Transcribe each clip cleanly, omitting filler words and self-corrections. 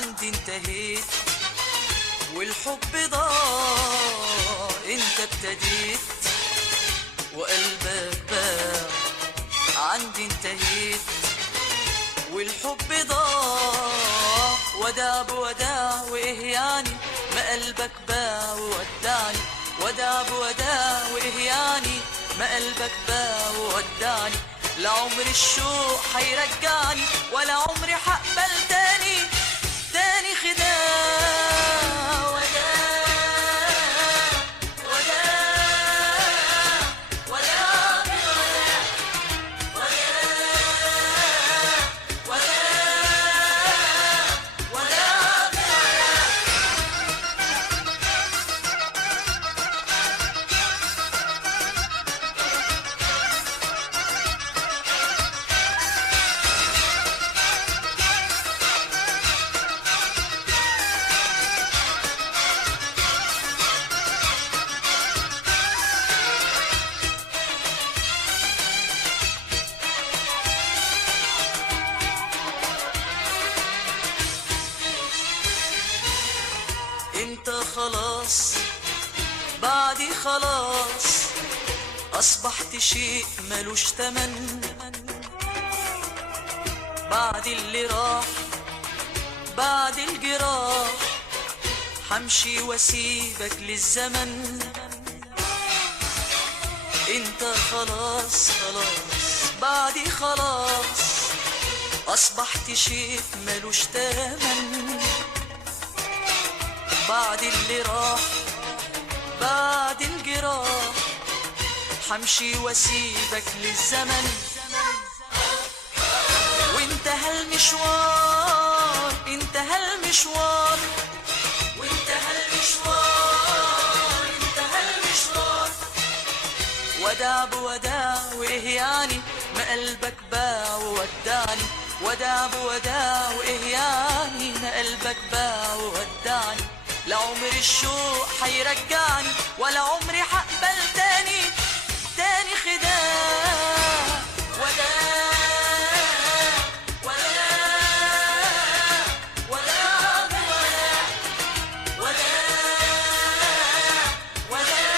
عندي انتهيت والحب ضاع، انت ابتديت وقلبك باع. عندي انتهيت والحب ضاع، وداع بوداع وايه يعني ما قلبك باع وودعني. وداع بوداع وايه يعني ما قلبك باع وودعني. لا عمر الشوق هيرجعني ولا عمري هقبل تاني خداع. وداع وداع وداع انت خلاص بعدي خلاص، اصبحت شيء ملوش تمن. بعد اللي راح بعد الجراح حمشي واسيبك للزمن. انت خلاص بعدي خلاص، اصبحت شيء ملوش تمن. بعد اللي راح بعد الجراح حمشي واسيبك للزمن. وانتهى المشوار انتهى المشوار وانتهى المشوار انتهى المشوار. وداع بوداع وايه يعني ما قلبك باع وودعني. وداع بوداع وايه يعني ما قلبك باع وودعني. لا عمر الشوق هيرجعني ولا عمري هقبل تاني خداع. وداع وداع وداع وداع وداع وداع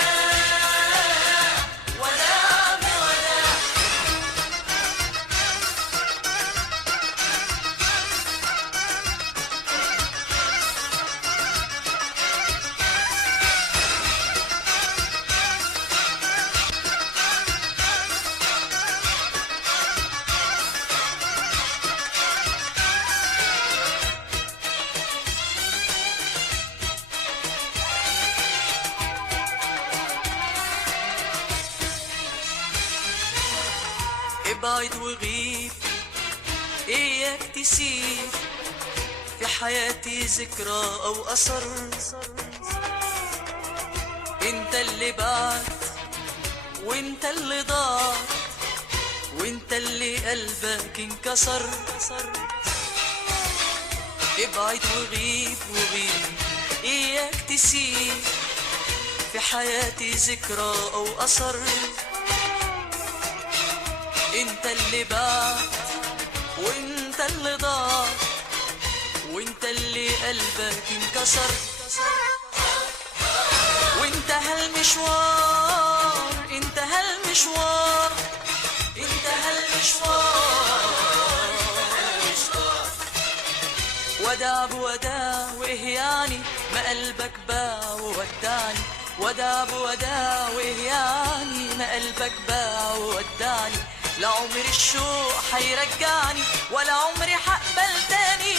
وداع وداع. ابعد وغيب اياك تسيب في حياتي ذكرى او اثر. انت اللي بعت وانت اللي ضاع وانت اللي قلبك انكسر. ابعد وغيب اياك تسيب في حياتي ذكرى او اثر. انت اللي بعت وانت اللي ضاع وانت اللي قلبك انكسر. وانتهى المشوار انتهى المشوار انتهى المشوار. وداع بوداع وايه يعني ما قلبك باع وودعني. وداع بوداع وايه يعني ما قلبك باع وودعني. لا عمر الشوق هيرجعني ولا عمري هقبل تاني